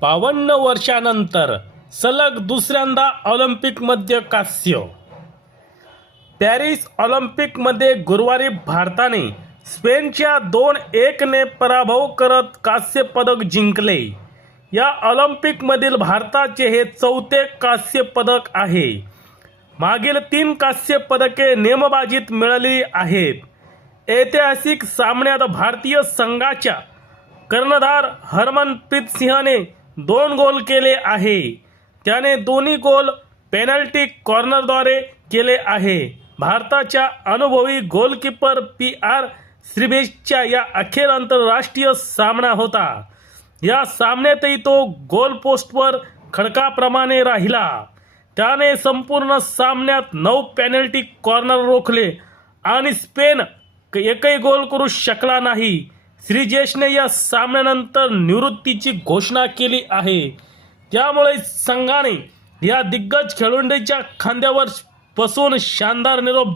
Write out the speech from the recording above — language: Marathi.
बावन्न वर्षानंतर सलग दुसऱ्यांदा ऑलिम्पिकमध्ये कास्य. पॅरिस ऑलिम्पिकमध्ये गुरुवारी भारताने स्पेनच्या दोन एकने पराभव करत कांस्य पदक जिंकले. या ऑलिम्पिकमधील भारताचे हे चौथे कांस्य पदक आहे. मागील तीन कांस्य पदके नेमबाजीत मिळाली आहेत. ऐतिहासिक सामन्यात भारतीय संघाच्या कर्णधार हरमनप्रीत सिंहने दोन गोल केले आहे. त्याने दोन्ही गोल पेनल्टी कॉर्नरद्वारे केले आहे. भारताच्या अनुभवी गोलकीपर पी आर श्रीभेशच्या या अखेर आंतरराष्ट्रीय सामना होता. या सामन्यातही तो गोलपोस्टवर खडकाप्रमाणे राहिला. त्याने संपूर्ण सामन्यात नऊ पेनल्टी कॉर्नर रोखले आणि स्पेन एकही गोल करू शकला नाही. श्रीजेशने या सामन्यानंतर निवृत्तीची घोषणा केली आहे. त्यामुळे संघाने या दिग्गज खेळुंडीच्या खांद्यावर बसून शानदार निरोप